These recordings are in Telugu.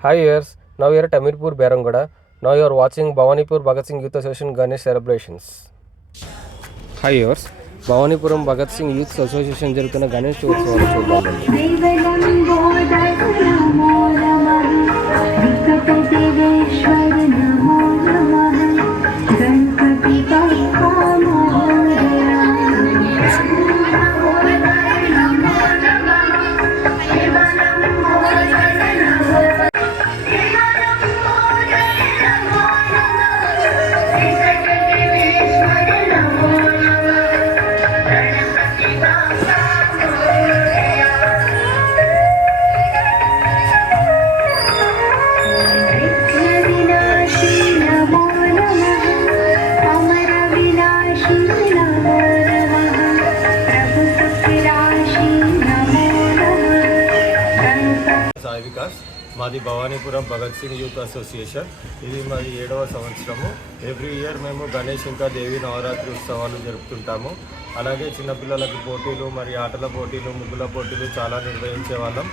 Hi viewers, now we are at Amirpur, Berangoda. Now you are watching Bhawanipur Bhagat Singh Youth Association Ganesh celebrations. Hi viewers, Bhavanipuram Bhagat Singh youth association జరుగుతున్న గణేష్ ఉత్సవాలు చూద్దామండి. సాయి వికాస్ మాది భవానీపురం భగత్ సింగ్ యూత్ అసోసియేషన్. ఇది మరి 7వ సంవత్సరము. ఎవ్రీ ఇయర్ మేము గణేష్ ఇంకా దేవి నవరాత్రి ఉత్సవాలు జరుపుతుంటాము. అలాగే చిన్నపిల్లలకి పోటీలు, మరి ఆటల పోటీలు, ముగ్గుల పోటీలు చాలా నిర్వహించే వాళ్ళం.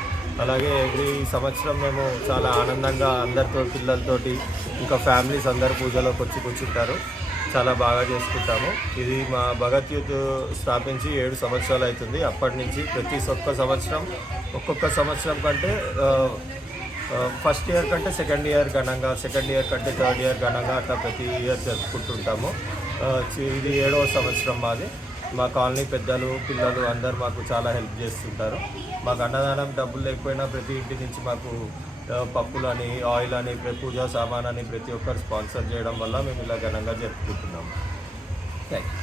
అలాగే ఎవ్రీ సంవత్సరం మేము చాలా ఆనందంగా అందరితో పిల్లలతోటి ఇంకా ఫ్యామిలీస్ అందరు పూజలోకి వచ్చి కూర్చుంటారు. చాలా బాగా చేసుకుంటాము. ఇది మా భగత్ యూత్ స్థాపించి 7 సంవత్సరాలు అవుతుంది. అప్పటి నుంచి ప్రతి ఒక్కొక్క సంవత్సరం కంటే ఫస్ట్ ఇయర్ కంటే సెకండ్ ఇయర్ ఘనంగా, సెకండ్ ఇయర్ కంటే థర్డ్ ఇయర్ ఘనంగా అట్లా ప్రతి ఇయర్ జరుపుకుంటుంటాము. ఇది 7వ సంవత్సరం మాది. మా కాలనీ పెద్దలు, పిల్లలు అందరూ మాకు చాలా హెల్ప్ చేస్తుంటారు. మాకు అన్నదానం డబ్బులు లేకపోయినా ప్రతి ఇంటి నుంచి మాకు పప్పులని, ఆయిల్ అని, పూజా సామాన్ అని ప్రతి ఒక్కరు స్పాన్సర్ చేయడం వల్ల మేము ఇలా ఘనంగా జరుపుకుంటున్నాము. Thank you.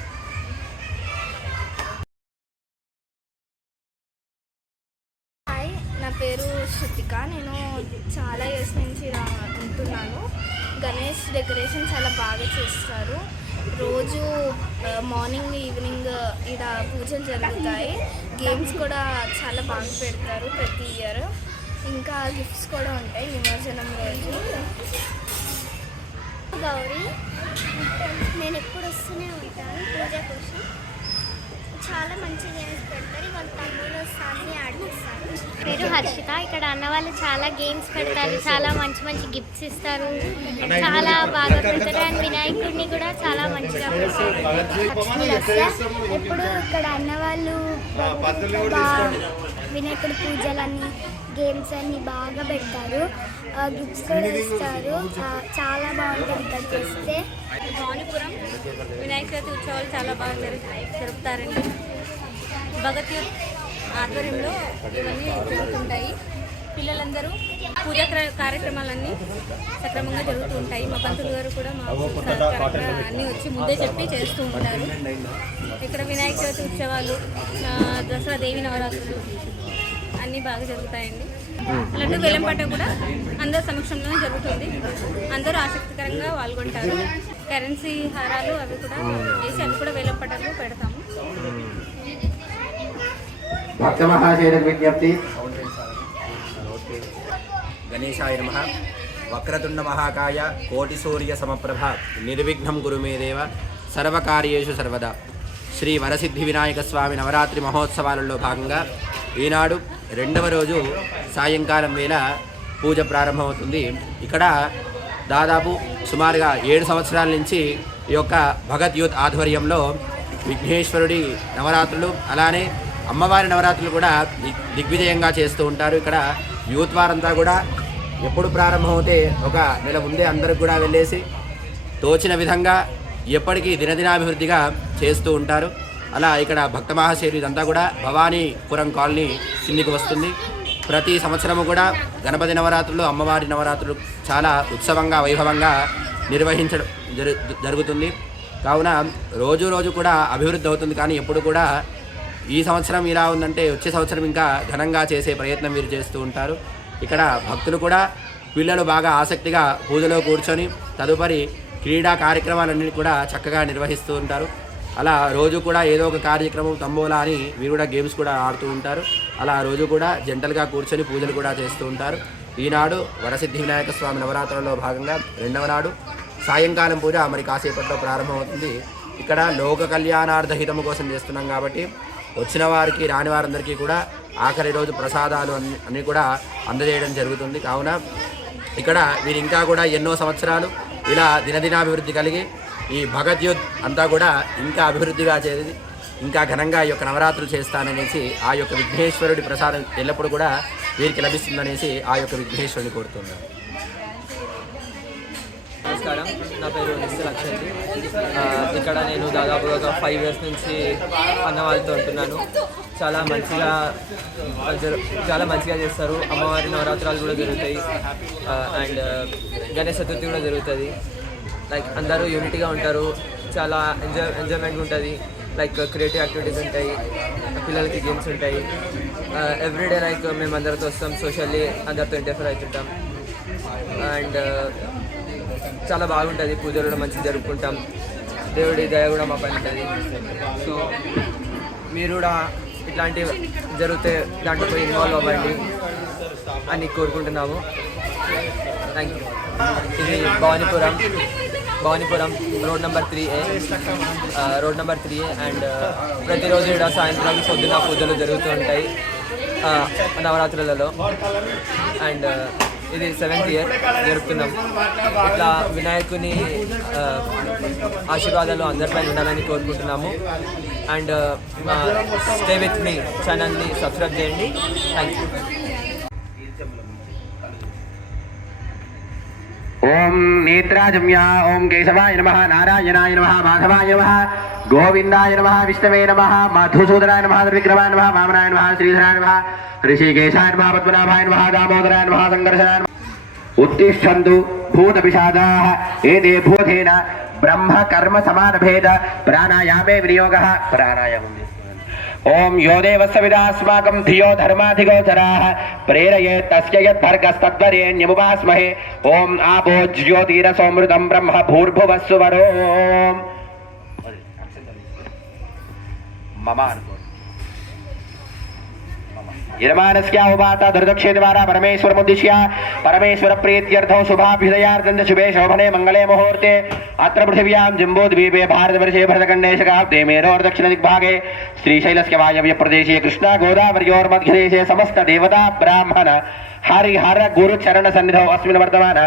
హాయ్, నా పేరు శృతిక. నేను చాలా ఇయర్స్ నుంచి ఇలా ఉంటున్నాను. గణేష్ డెకరేషన్ చాలా బాగా చేస్తారు. రోజు మార్నింగ్ ఈవినింగ్ ఇక్కడ పూజలు జరుగుతాయి. గేమ్స్ కూడా చాలా బాగా పెడతారు ప్రతి ఇయర్. ఇంకా గిఫ్ట్స్ కూడా ఉంటాయి నిమజ్జనం రోజు. గౌరీ, నేను ఎప్పుడు వస్తూనే ఉంటాను పూజ కోసం. చాలా మంచి గేమ్స్ పెడతారు. వాళ్ళ తమ్ముడు వస్తాన్ని ఆడిస్తారు. పేరు హర్షిత. ఇక్కడ అన్న వాళ్ళు చాలా గేమ్స్ పెడతారు, చాలా మంచి మంచి గిఫ్ట్స్ ఇస్తారు, చాలా బాగా పెడతారు. అండ్ వినాయకుడిని కూడా చాలా మంచిగా పెడతారు. ఎప్పుడు ఇక్కడ అన్న వాళ్ళు వినాయకుడి పూజలన్నీ, గేమ్స్ అన్ని బాగా పెడతారు. గిఫ్ట్స్ కూడా ఇస్తారు. చాలా బాగుంటుంది ఇక్కడ చేస్తే. భవానీపురం వినాయక చవితి ఉత్సవాలు చాలా బాగా జరుపుతారండి. భగత్ యూత్ ఆధ్వర్యంలో ఇవన్నీ జరుగుతుంటాయి. పిల్లలందరూ పూజా కార్యక్రమాలన్నీ సక్రమంగా జరుగుతూ ఉంటాయి. మా పంతులు గారు కూడా మా అన్నీ వచ్చి ముందే చెప్పి చేస్తూ ఉంటారు. ఇక్కడ వినాయక చవితి ఉత్సవాలు, దసరా, దేవి నవరాత్రులు అన్నీ బాగా జరుగుతాయండి. లడ్డు వేలంపాట కూడా అందరి సమక్షంలోనే జరుగుతుంది. అందరూ ఆసక్తికరంగా పాల్గొంటారు. కరెన్సీ హారాలు అవి కూడా వేసి అవి కూడా వేలంపాటలు పెడతాము. భక్త మహాశైలకు విజ్ఞప్తి. గణేశాయ నమః. వక్రతుండ మహాకాయ కోటి సూర్య సమప్రభ నిర్విఘ్నం గురు మే దేవ సర్వకార్యేషు సర్వదా. శ్రీ వరసిద్ధి వినాయక స్వామి నవరాత్రి మహోత్సవాలలో భాగంగా ఈనాడు 2వ రోజు సాయంకాలం వేళ పూజ ప్రారంభమవుతుంది. ఇక్కడ దాదాపు సుమారుగా 7 సంవత్సరాల నుంచి ఈ యొక్క భగత్ యూత్ ఆధ్వర్యంలో విఘ్నేశ్వరుడి నవరాత్రులు, అలానే అమ్మవారి నవరాత్రులు కూడా దిగ్విజయంగా చేస్తూ ఉంటారు. ఇక్కడ యూత్ వారంతా కూడా ఎప్పుడు ప్రారంభమవుతే ఒక నెల ముందే అందరికి కూడా వెళ్ళేసి తోచిన విధంగా ఎప్పటికీ దినదినాభివృద్ధిగా చేస్తూ ఉంటారు. అలా ఇక్కడ భక్త మహాశైలు ఇదంతా కూడా భవానీపురం కాలనీ కిందికి వస్తుంది. ప్రతి సంవత్సరము కూడా గణపతి నవరాత్రులు, అమ్మవారి నవరాత్రులు చాలా ఉత్సవంగా, వైభవంగా నిర్వహించడం జరుగుతుంది. కావున రోజు రోజు కూడా అభివృద్ధి అవుతుంది. కానీ ఎప్పుడు కూడా ఈ సంవత్సరం ఇలా ఉందంటే వచ్చే సంవత్సరం ఇంకా ఘనంగా చేసే ప్రయత్నం వీరు చేస్తూ ఉంటారు. ఇక్కడ భక్తులు కూడా, పిల్లలు బాగా ఆసక్తిగా పూజలో కూర్చొని తదుపరి క్రీడా కార్యక్రమాలన్నీ కూడా చక్కగా నిర్వహిస్తూ ఉంటారు. అలా రోజు కూడా ఏదో ఒక కార్యక్రమం, తంబోలా అని వీరు కూడా గేమ్స్ కూడా ఆడుతూ ఉంటారు. అలా రోజు కూడా జంటలుగా కూర్చొని పూజలు కూడా చేస్తూ ఉంటారు. ఈనాడు వరసిద్ధి వినాయక స్వామి నవరాత్రులలో భాగంగా 2వ నాడు సాయంకాలం పూజ మరి కాసేపట్లో ప్రారంభమవుతుంది. ఇక్కడ లోక కళ్యాణార్థ హితము కోసం చేస్తున్నాం కాబట్టి వచ్చిన వారికి, రాని వారందరికీ కూడా ఆఖరి రోజు ప్రసాదాలు అన్నీ కూడా అందజేయడం జరుగుతుంది. కావున ఇక్కడ వీరు ఇంకా కూడా ఎన్నో సంవత్సరాలు ఇలా దినదినాభివృద్ధి కలిగి ఈ భగత్ యూత్ అంతా కూడా ఇంకా అభివృద్ధిగా చేసి ఇంకా ఘనంగా ఈ యొక్క నవరాత్రులు చేస్తాననేసి ఆ యొక్క విఘ్నేశ్వరుడి ప్రసాదం ఎల్లప్పుడూ కూడా వీరికి లభిస్తుందనేసి ఆ యొక్క విఘ్నేశ్వరుని కోరుతున్నాను. నమస్కారం, నా పేరు నిశ్చల అక్షంతి. ఇక్కడ నేను దాదాపుగా ఒక 5 years నుంచి అన్న వాళ్ళతో ఉంటున్నాను. చాలా మంచిగా చేస్తారు. అమ్మవారి నవరాత్రాలు కూడా జరుగుతాయి అండ్ గణేష్ చతుర్థి కూడా జరుగుతుంది. లైక్ అందరూ యూనిటీగా ఉంటారు. చాలా ఎంజాయ్మెంట్ ఉంటుంది. లైక్ క్రియేటివ్ యాక్టివిటీస్ ఉంటాయి, పిల్లలకి గేమ్స్ ఉంటాయి. ఎవ్రీడే లైక్ మేము అందరితో వస్తాం, సోషల్లీ అందరితో ఇంటర్ఫేర్ అవుతుంటాం అండ్ చాలా బాగుంటుంది. పూజలు కూడా మంచిగా జరుపుకుంటాం. దేవుడి దయ కూడా మా పైన ఉంటుంది. సో మీరు కూడా ఇట్లాంటి జరిగితే దాంట్లో పోయి ఇన్వాల్వ్ అవ్వండి అని కోరుకుంటున్నాము. Thank you. ఇది Bhavanipuram road number 3A and ప్రతిరోజు ఇక్కడ సాయంత్రం పొద్దున పూజలు జరుగుతూ ఉంటాయి నవరాత్రులలో. అండ్ ఇది 7th year జరుపుతున్నాం. ఇట్లా వినాయకుని ఆశీర్వాదాలు అందరిపై ఉండాలని కోరుకుంటున్నాము. అండ్ స్టే విత్ మీ ఛానల్ని సబ్స్క్రైబ్ చేయండి. Thank you. ఓం నేత్రాజమ్య ఓం కేశవాయ నమః నారాయణాయ నమః మాధవాయ నమః గోవిందాయ నమః విష్ణవే నమః మధుసూదనాయ నమః త్రివిక్రమాయ నమః వామనాయ నమః శ్రీధరాయ నమః ఋషికేశాయ నమః పద్మనాభాయ నమః దామోదరాయ నమః సంకర్షణాయ నమః. ఉత్తిష్టంతు భూతపిశాచాః ఏతే భూతేన బ్రహ్మ కర్మ సమానభేద ప్రాణాయామే వినియోగః. ప్రాణాయామం ఓం యో దేవస్య విదాస్మాకం ధియో ధర్మాధిగోచరాః ప్రేరయేత్ తస్య యద్భర్గస్తద్వరేణ్యముపాస్మహే. ఓం ఆపో జ్యోతిరసోమృతం బ్రహ్మ భూర్భువస్సువరోం. మమ యజమానస్య ఉపాత దుర్దక్షే ద్వారా పరమేశ్వరముద్దిశ్య పరమేశ్వర ప్రీత్యర్థం శుభాభ్యుదయార్థం శుభే శోభనే మంగళే ముహూర్తే అత్ర పృథివ్యాం జంబూద్వీపే భారతవర్షే భరతఖండేశకాబ్దే మేరోర్దక్షిణ దిగ్భాగే శ్రీశైలస్య వాయవ్య ప్రదేశే కృష్ణా గోదావర్యోర్మధ్యదేశే సమస్త దేవతా బ్రాహ్మణ హరిహర గురు చరణ సన్నిధౌ అస్మిన్ వర్తమాన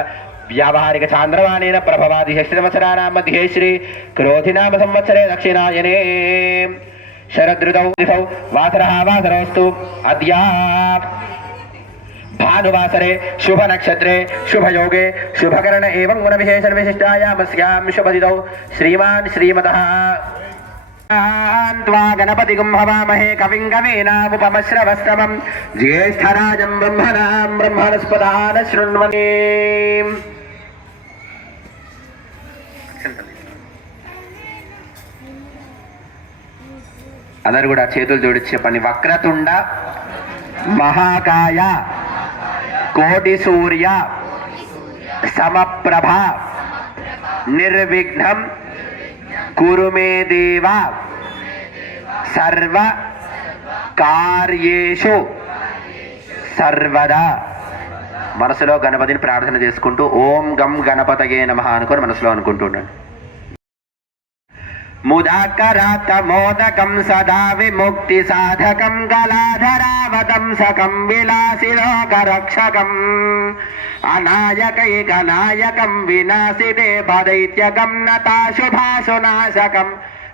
వ్యావహారిక చాంద్రమానేన ప్రభవాది శ్రీవత్సరానాం మధ్యే శ్రీ క్రోధినామ సంవత్సరే దక్షిణాయనే శరదృతౌ దిశౌ వాసరోస్తు అద్యా భానువాసరే శుభ నక్షత్రే శుభయోగే శుభకరణ ఏవం గుణ విశేషణ విశిష్టాయామస్యాం శుభదిదౌ శ్రీమాన్ శ్రీమతః గణపతిగుం హవామహే కవిం కవీనాముపమశ్రవస్తమం జ్యేష్ఠరాజం బ్రహ్మణాం బ్రహ్మణస్పదాన శృణ్వనే. అందరు కూడా చేతులు జోడించి చెప్పండి. వక్రతుండ మహాకాయ కోటి సూర్య సమప్రభ నిర్విఘ్నం కురు మే దేవ సర్వ కార్యేషు సర్వదా. మనసులో గణపతిని ప్రార్థన చేసుకుంటూ ఓం గం గణపతగే నమః అనుకొని మనసులో అనుకుంటున్నాను. ముదాకరాతమోదకం సదా విముక్తి సాధకం కళాధరావతంసకం విలాసిలోకరక్షకం అనాయకైకనాయకం వినాశితే పదైత్యకం నతాశుభాశునాశకం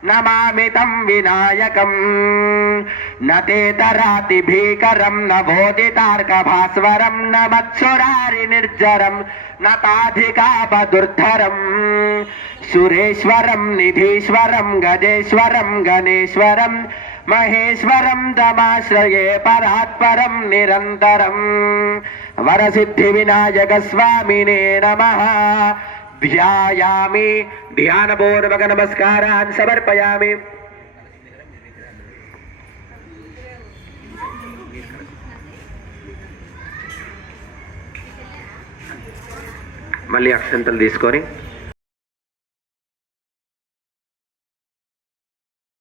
నమామి తం వినాయకం. నతేతరాతి భీకరం నవోదితార్కభాస్వరం నమత్సురారి నిర్జరం నతాధికాపదుర్ధరం సురేశ్వరం నిధీశ్వరం గజేశ్వరం గణేశ్వరం మహేశ్వరం తమాశ్రయే పరాత్పరం నిరంతరం. వరసిద్ధి వినాయక స్వామినే నమః. ధ్యాయామి ధ్యానపూర్వక నమస్కారాన్ సమర్పయామి. మళ్ళీ అక్షంతలు తీసుకొని